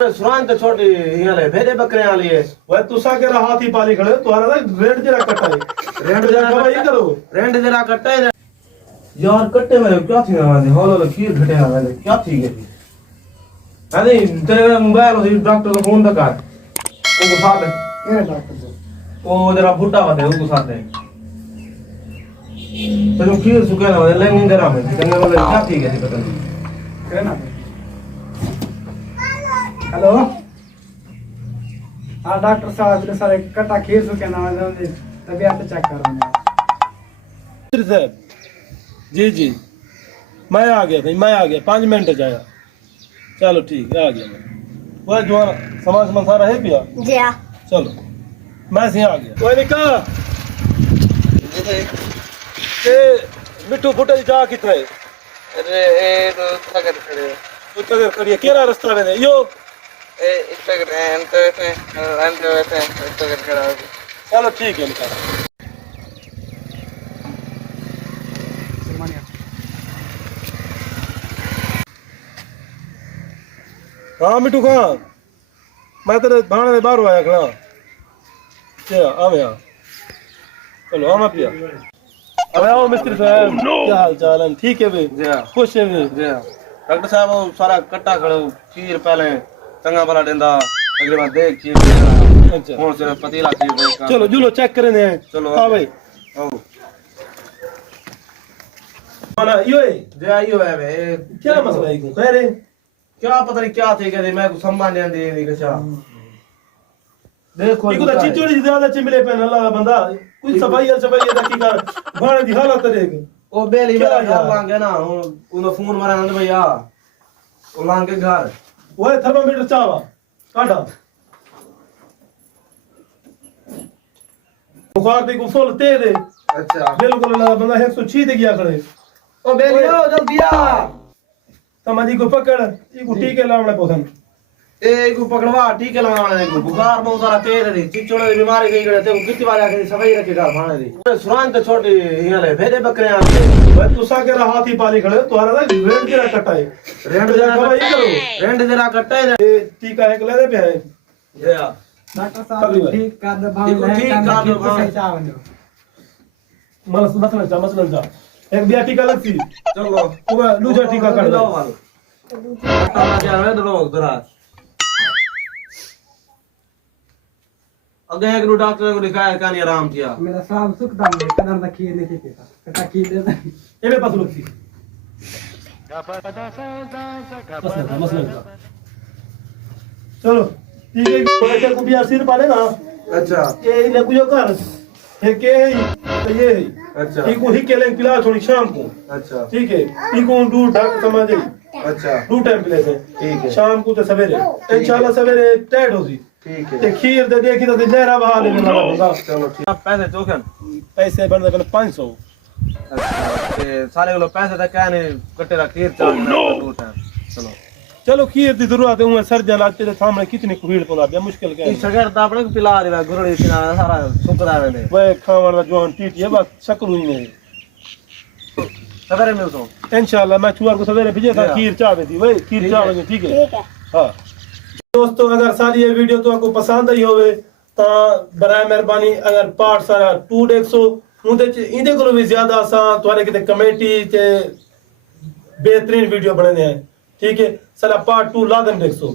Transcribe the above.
सुरान तो छोटी हियाले भेड़े बकरे वाली है। वह तुसा के हाथी पाली खड़े तुम्हारा ना रेंट जरा कटा है। रेंट जरा कमाई करो। रेंट जरा कट्टा है यार कट्टे में क्या थी ना वाले हॉल वाला खीर घटे ना वाले क्या थी गई अरे तेरे मोबाइल से डॉक्टर को फोन कर उनको साथ है क्या डॉक्टर साहब वो जरा भुट्टा वाले उनको साथ है तो खीर सुखे ना वाले लेंगे जरा में कहने वाले क्या थी गई पता नहीं क्या ना हेलो हाँ डॉक्टर साहब इतने सारे कटा खीर सुखे ना वाले तबीयत चेक कर रहे हैं साहब जी जी मैं आ गया था मैं आ गया 5 मिनट जाया चलो ठीक है आ गया मैं वह जो समाज में सारा है पिया जी हाँ चलो मैं से आ गया वह निका ए मिठू फुटे जा कितना है अरे ए तो थकर खड़े तू तक करिए केरा रास्ता में यो ए इतकर अंत इतकर खड़ा हो चलो ठीक है निका हाँ मिठू खां मैं तेरे भाने में बाहर आया खड़ा क्या आवे हाँ चलो आमा पिया अबे आओ मिस्त्री साहब क्या हाल चाल है ठीक है भाई खुश है भाई डॉक्टर साहब वो सारा कट्टा खड़ो खीर पहले चंगा भला देंदा अगले बार देख खीर अच्छा कौन से पतीला खीर देख चलो जुलो चेक करें दे चलो हाँ भाई आओ माना यो है जे आइयो है बे क्या मसला है खैर है क्या पता नहीं क्या थे कहते मैं कुछ सम्मान नहीं दे नहीं कछा देखो इको तो चिचोड़ी ज्यादा चिमले पे अल्लाह का बंदा कुछ सफाई दा की कर भाने दी हालत रहेगी ओ बेली क्या मेरा यार? घर लांगे ना उन फोन मारा नंद भैया ओ लांगे घर वो थर्मामीटर चावा काटा बुखार पे को फुल ते दे अच्छा बिल्कुल अल्लाह का बंदा 106 ते गया खड़े ओ बेली ओ जल्दी आ तमाजी को पकड़ इको टीके लावणे पोसन ए को पकड़वा टीके लगाने को बुखार बहुत सारा तेज है चिचोड़े की बीमारी गई गड़े ते कितनी बार आके सफाई रखे घर खाने दी सुरान तो छोटी हियाले भेड़े बकरे वाली है। वह तुसा के हाथी पाली खड़े तुम्हारा ना रेंट जरा कटा है रेंट जरा कमाई करो रेंट जरा कट्टा है ये टीका एक ले दे पे है जे आ डॉक्टर साहब ठीक कर दे भाव ठीक ले कर दो, हाँ। सही चावल मसलन जा एक बिया टीका लगती चलो वो लूजा टीका कर दो कट्टा ना जा रहे दरो जरा अगे एक डॉक्टर को दिखाया कहानी आराम किया मेरा साहब सुख दाम है कदर दा खीर नहीं पीता कटा खीर दे ये मेरे पास लगती मसलन जा चलो ठीक है बच्चे को बिया सिर पाले ना अच्छा ये ले कुछ कर है के है तो ये है अच्छा ठीक को ही के ले पिला थोड़ी शाम को अच्छा ठीक है इको दूर ढक समझ आई अच्छा 2 टाइम पिले से ठीक है शाम को तो सवेरे इंशाल्लाह सवेरे टाइट होगी ठीक है ते खीर दे देखी तो जहरा बहा लेने वाला होगा चलो ठीक पैसे चोखन पैसे बन गए 500 ते सारे लोग पैसे तक कहने कट्टे दा खीर चाल चलो चलो खीर दी जरूरत है उन सर्जन आज तेरे सामने कितनी भीड़ पड़ा बे मुश्किल क्या ई है सगर दा अपने को पिला देवा गुरड़ी सिना सारा सुकदा रहने वे खावन वाला जवान टीटी है बस शक्ल हुई नहीं सवेरे मिलतो इंशाल्लाह मैं चुआर को सवेरे भेजे था खीर चावे थी वही खीर चावे ठीक है हां दोस्तों अगर सारी ये वीडियो तो आपको पसंद आई होवे ता बराए मेहरबानी अगर पार्ट सारा 2 देखो उनदे इंदे कोलो भी ज्यादा आसा तुम्हारे किते कमेटी ते बेहतरीन वीडियो बनने हैं ठीक है सला पार्ट 2 लादन देखो